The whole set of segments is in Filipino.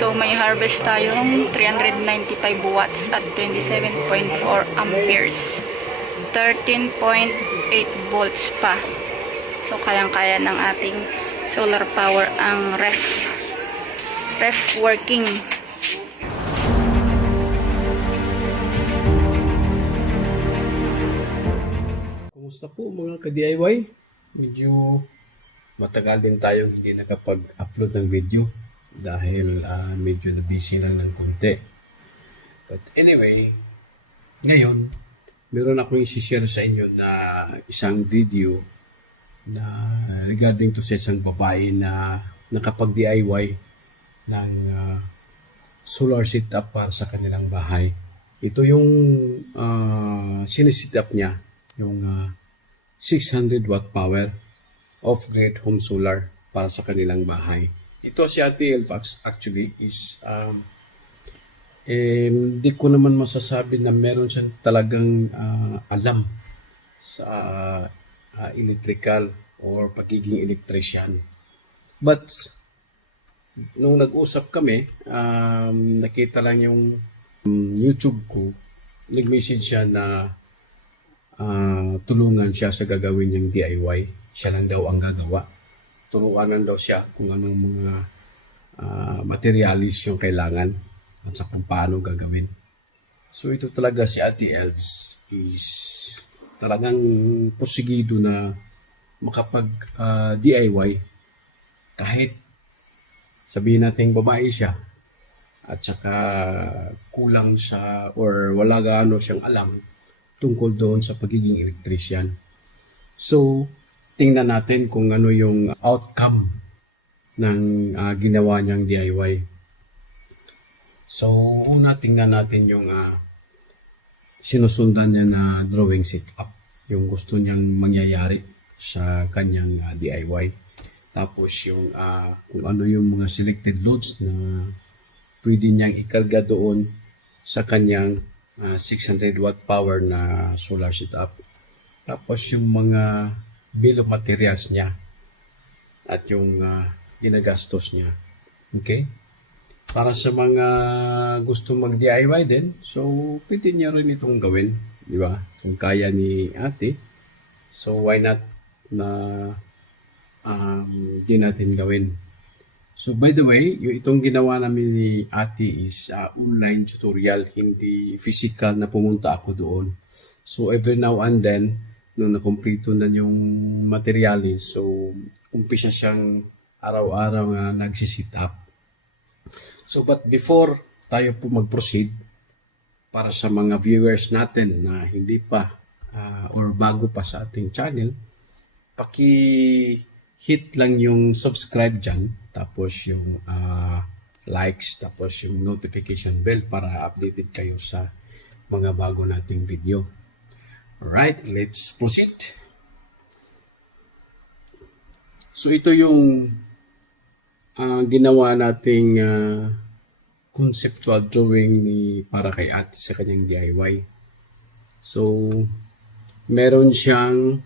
So may harvest tayong 395 watts at 27.4 amperes. 13.8 volts pa. So kayang-kaya ng ating solar power ang ref working. Kumusta po mga ka-DIY? Medyo matagal din tayong hindi nakapag-upload ng video dahil medyo na busy lang ng konti. But anyway, ngayon, meron akong i-share sa inyo na isang video na regarding to sa isang babae na nakapag-DIY ng solar setup para sa kanilang bahay. Ito yung sinisit up niya, yung 600 watt power off-grid home solar para sa kanilang bahay. Ito si Ate Elfax actually is hindi ko naman masasabi na meron siyang talagang alam sa electrical or pagiging electrician. But nung nag-usap kami, nakita lang yung YouTube ko, nag-message siya na tulungan siya sa gagawin niyang DIY. Siya lang daw ang gagawa. Turuanan daw siya kung anong mga materialis yung kailangan at sa kung paano gagawin. So ito talaga si Ate Elves is talagang pusigido na makapag DIY kahit sabihin natin babae siya at saka kulang siya or wala gaano siyang alam tungkol doon sa pagiging electrician. So, tingnan natin kung ano yung outcome ng ginawa niyang DIY. So, una tingnan natin yung sinusundan niya na drawing setup. Yung gusto niyang mangyayari sa kanyang DIY. Tapos yung kung ano yung mga selected loads na pwede niyang ikarga doon sa kanyang 600 watt power na solar setup. Tapos yung mga bill of materials niya at yung ginagastos niya. Okay? Para sa mga gusto mag-DIY din, so pwede niya rin itong gawin. Di ba? Kung kaya ni ate, so why not na di natin gawin. So by the way, yung itong ginawa namin ni ate is online tutorial, hindi physical na pumunta ako doon. So every now and then, nung nakomplito na yung materialis, so umpisa siyang araw-araw nga nagsisit up. So but before tayo po mag-proceed, para sa mga viewers natin na hindi pa or bago pa sa ating channel, hit lang yung subscribe dyan, tapos yung likes, tapos yung notification bell para updated kayo sa mga bago nating video. Alright, let's proceed. So ito yung ginawa nating conceptual drawing ni para kay ate sa kanyang DIY. So meron siyang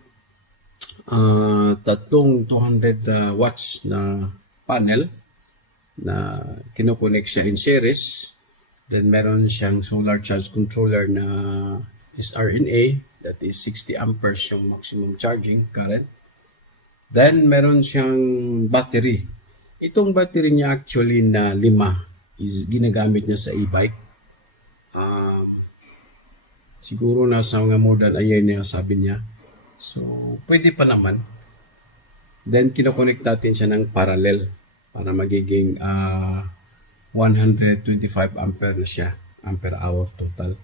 tatlong 200 watts na panel na kinokonek siya in series. Then meron siyang solar charge controller na SRNA, that is 60 amperes yung maximum charging current. Then meron siyang battery. Itong battery niya actually na 5 is ginagamit niya sa e-bike. Siguro nasa mga more than a year na sabi niya. So, pwede pa naman. Then, kinoconnect natin siya ng parallel para magiging 125 ampere na siya. Ampere hour total.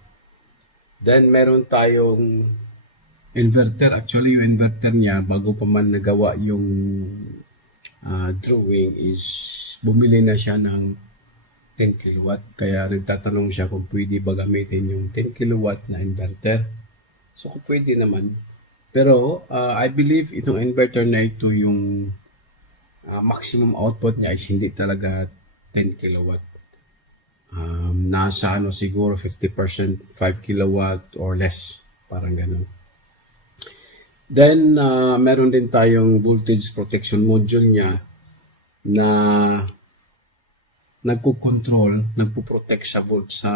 Then, meron tayong inverter. Actually, yung inverter niya, bago pa man nagawa yung drawing is bumili na siya ng 10 kilowatt. Kaya nagtatanong siya kung pwede ba gamitin yung 10 kilowatt na inverter. So, kung pwede naman. Pero I believe itong inverter na ito yung maximum output niya is hindi talaga 10 kilowatt. Nasa siguro 50%, 5 kilowatt or less. Parang ganun. Then meron din tayong voltage protection module niya na nagko-control, nagpo-protect sa volt sa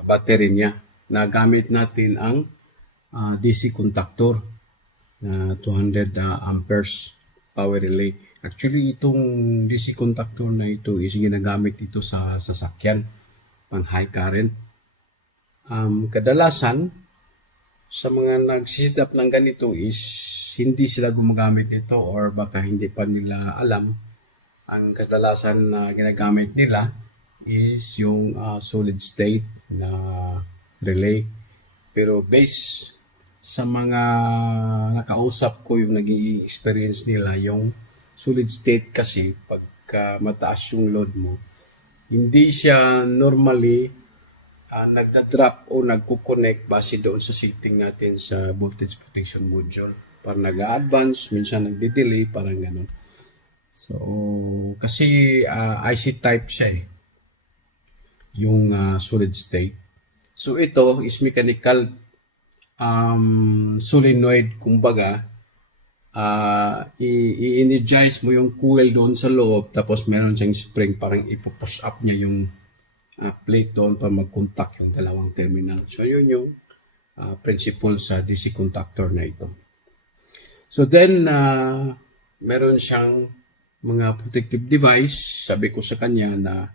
battery niya. Na gamit natin ang DC contactor na 200 amperes power relay. Actually, itong DC contactor na ito is ginagamit ito sa sasakyan pang high current. Kadalasan, sa mga nag-set up ng ganito is hindi sila gumagamit nito or baka hindi pa nila alam. Ang kadalasan na ginagamit nila is yung solid state na relay. Pero based sa mga nakausap ko, yung naging experience nila, yung solid state kasi pagka mataas yung load mo, hindi siya normally nagda-drop o nagko-connect base doon sa setting natin sa voltage protection module. Parang nag-advance, minsan nagde-delay, parang gano'n. So, kasi IC type siya yung solid state. So, ito is mechanical solenoid, kumbaga, i-energize mo yung coil doon sa loob, tapos meron siyang spring, parang ipo-push up niya yung plate doon para mag-contact yung dalawang terminal. So, yun yung principle sa DC contactor na ito. So, then, meron siyang mga protective device. Sabi ko sa kanya na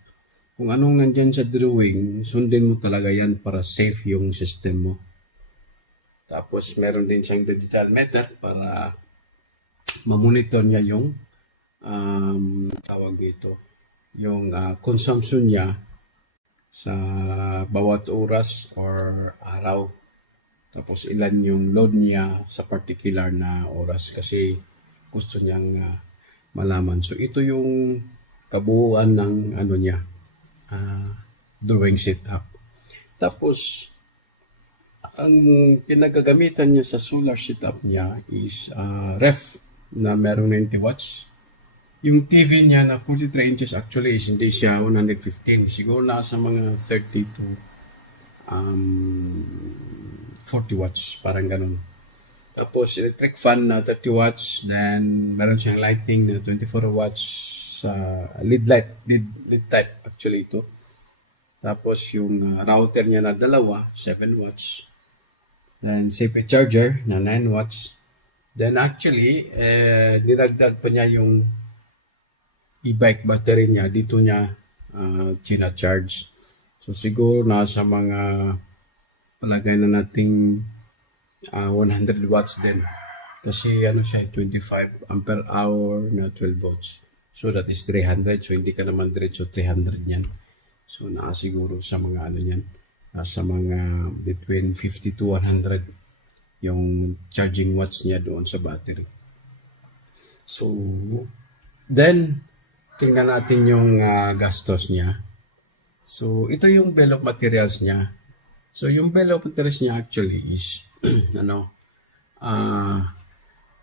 kung anong nandyan sa drawing, sundin mo talaga yan para safe yung system mo. Tapos, meron din siyang digital meter para mamonitor niya yung tawag dito, yung consumption niya sa bawat oras or araw. Tapos ilan yung load niya sa particular na oras kasi gusto niyang malaman. So ito yung kabuuan ng ano niya, drawing setup. Tapos ang pinagagamitan niya sa solar setup niya is ref na merong 90 watts. Yung TV niya na 43 inches actually is hindi siya 115. Siguro nasa mga 30 to 40 watts, parang ganun. Tapos electric fan na 30 watts, then meron siyang lighting na 24 watts sa LED type actually ito. Tapos yung router niya na dalawa, 7 watts. Then CP charger na 9 watts. Then actually, dinagdag pa niya yung e-bike battery niya, dito niya charge. So siguro nasa mga palagay na nating 100 watts din. Kasi ano siya, 25 ampere hour na 12 volts. So that is 300. So hindi ka naman diretso 300 yan. So nakasiguro sa mga ano yan, nasa mga between 50 to 100 yung charging watts niya doon sa battery. So then tingnan natin yung gastos niya. So, ito yung bill of materials niya. So, yung bill of materials niya actually is,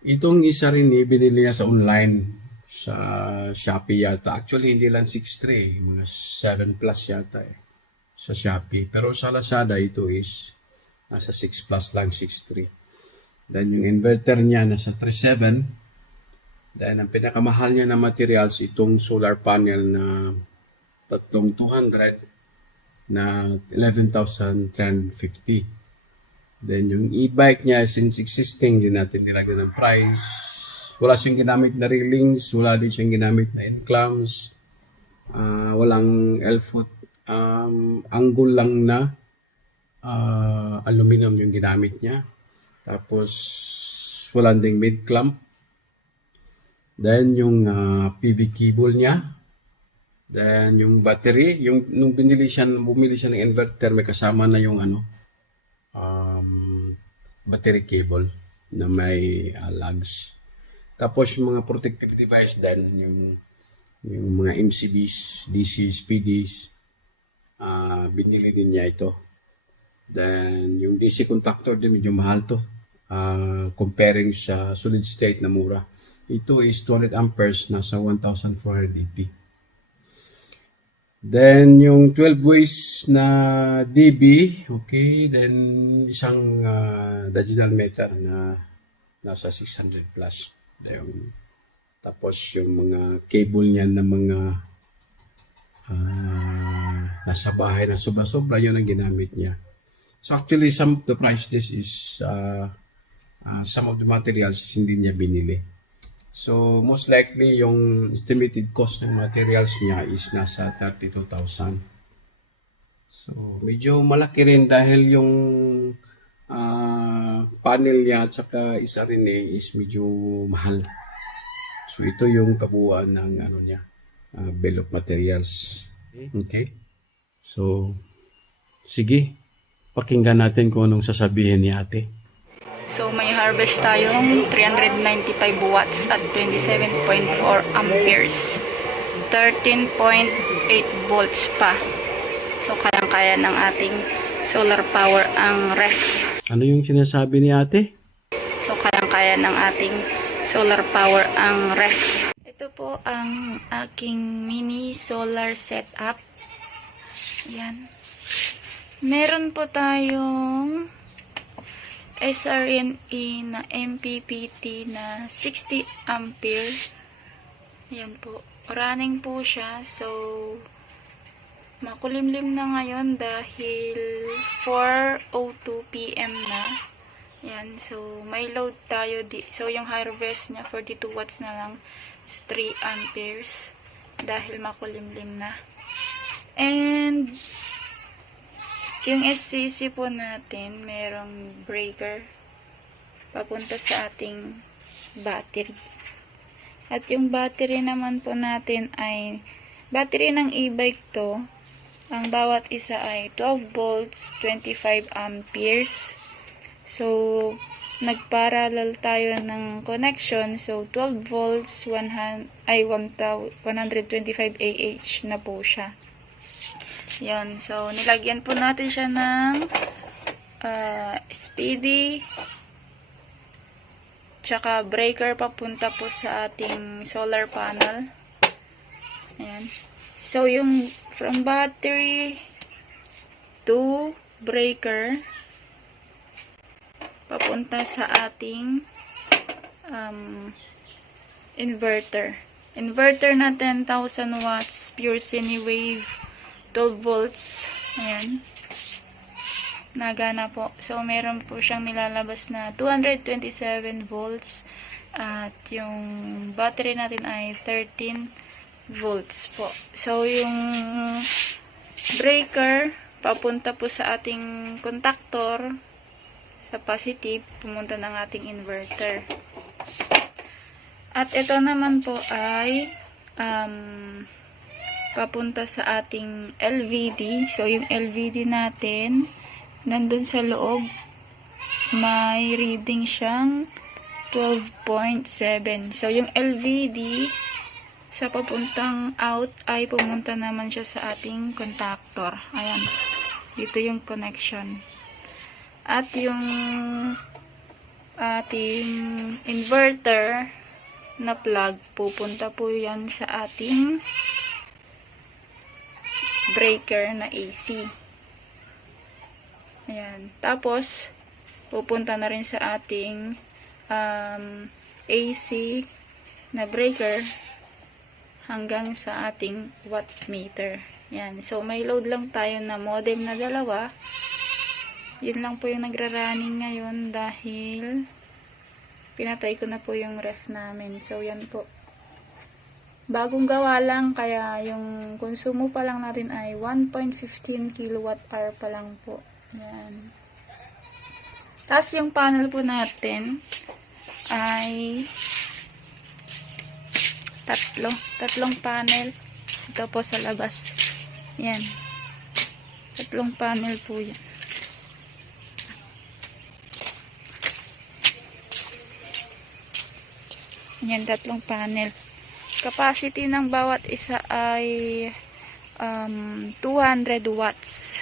itong isa rin binili niya sa online, sa Shopee yata. Actually, hindi lang 6.3, mga 7 plus yata sa Shopee. Pero sa Lazada, ito is nasa 6 plus lang, 6.3. Then, yung inverter niya nasa 3.7. Then, ang pinakamahal niya na materials, itong solar panel na tatlong 200 na 11,350. Then, yung e-bike niya, since existing, din natin nilagyan ng price. Wala siyang ginamit na railings, wala din siyang ginamit na end-clamps, walang L-foot, angle lang na aluminum yung ginamit niya. Tapos, wala ding mid-clamp. Then, yung PV cable niya. Then, yung battery. Nung bumili siya ng inverter, may kasama na yung battery cable na may lugs. Tapos, yung mga protective device din, yung mga MCBs, DCs, PDs, binili din niya ito. Then, yung DC contactor din, medyo mahal to. Comparing sa solid state na mura. Ito is 200 amperes, nasa 1,480. Then, yung 12 ways na DB, okay, then isang digital meter na nasa 600 plus. Tapos yung mga cable niya na mga nasa bahay na sobra-sobra, yun ang ginamit niya. So actually, some of the price list is some of the materials is hindi niya binili. So most likely, yung estimated cost ng materials niya is nasa 32,000. So medyo malaki rin dahil yung panel niya at saka isa rin is medyo mahal. So ito yung kabuuan ng ano niya, bill of materials. Okay? So sige, pakinggan natin kung anong sasabihin ni ate. So may harvest tayong 395 watts at 27.4 amperes. 13.8 volts pa. So kayang-kaya ng ating solar power ang ref. Ano yung sinasabi ni ate? So kayang-kaya ng ating solar power ang ref. Ito po ang aking mini solar setup. Yan. Meron po tayong SRNE na MPPT na 60 ampere. Yan po. Running po siya. So, makulimlim na ngayon dahil 4:02 PM na. Yan. So, may load tayo. So, yung harvest niya, 42 watts na lang. 3 amperes. Dahil makulimlim na. And, yung SCC po natin, merong breaker papunta sa ating battery. At yung battery naman po natin ay battery ng e-bike to. Ang bawat isa ay 12 volts, 25 amperes. So, nagparallel tayo ng connection. So, 12 volts, 125 AH na po siya. Yan. So, nilagyan po natin siya ng speedy tsaka breaker papunta po sa ating solar panel. Ayan. So, yung from battery to breaker papunta sa ating inverter. Inverter na 10,000 watts, pure Cinewave, 12 volts. Ayan. Nagana po. So, meron po siyang nilalabas na 227 volts. At yung battery natin ay 13 volts po. So, yung breaker, papunta po sa ating contactor. Sa positive, pumunta ng ating inverter. At ito naman po ay papunta sa ating LVD. So, yung LVD natin, nandun sa loob, may reading siyang 12.7. So, yung LVD, sa papuntang out, ay pumunta naman siya sa ating contactor. Ayan. Dito yung connection. At yung ating inverter na plug, pupunta po yan sa ating breaker na AC. Ayan. Tapos, pupunta na rin sa ating AC na breaker hanggang sa ating wattmeter. Ayan. So, may load lang tayo na modem na dalawa. Yun lang po yung nagra-running ngayon dahil pinatay ko na po yung ref namin. So, yan po. Bagong gawa lang, kaya yung konsumo pa lang natin ay 1.15 kWh pa lang po. Yan. Tapos yung panel po natin ay tatlong panel. Ito po sa labas. Yan. Tatlong panel po yan. Yan, tatlong panel. Capacity ng bawat isa ay 200 watts.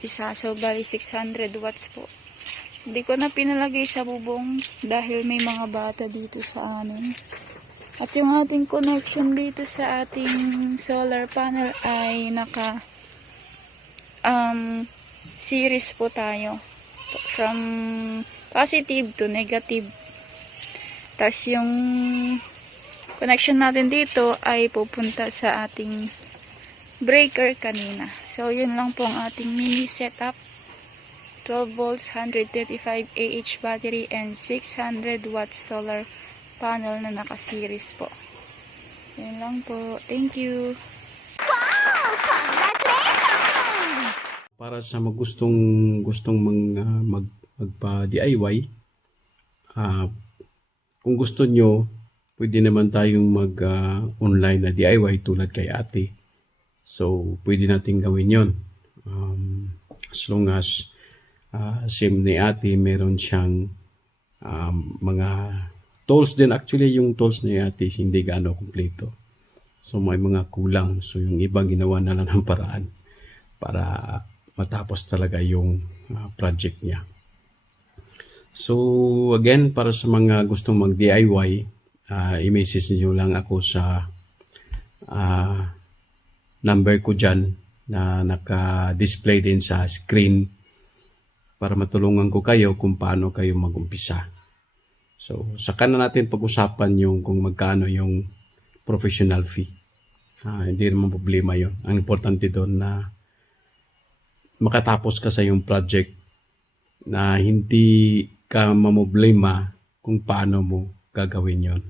Isa. So, bali 600 watts po. Hindi ko na pinalagay sa bubong dahil may mga bata dito sa amin. At yung ating connection dito sa ating solar panel ay naka series po tayo. From positive to negative. Tapos yung connection natin dito ay pupunta sa ating breaker kanina. So, yun lang po ang ating mini setup. 12 volts, 135 Ah battery, and 600 watts solar panel na naka-series po. Yun lang po. Thank you. Para sa gustong magpa DIY, kung gusto nyo, pwede naman tayong mag online na DIY tulad kay ate. So, pwede natin gawin yon. As long as same ni ate, meron siyang mga tools din. Actually, yung tools ni ate hindi gaano kumpleto. So, may mga kulang. So, yung iba ginawa na lang ng paraan para matapos talaga yung project niya. So, again, para sa mga gustong mag-DIY, i-message niyo lang ako sa number ko dyan na naka-display din sa screen para matulungan ko kayo kung paano kayo mag-umpisa. So, saka na natin pag-usapan yung kung magkano yung professional fee. Hindi naman problema yon. Ang importante doon na makatapos ka sa yung project na hindi ka mamoblema kung paano mo gagawin yon.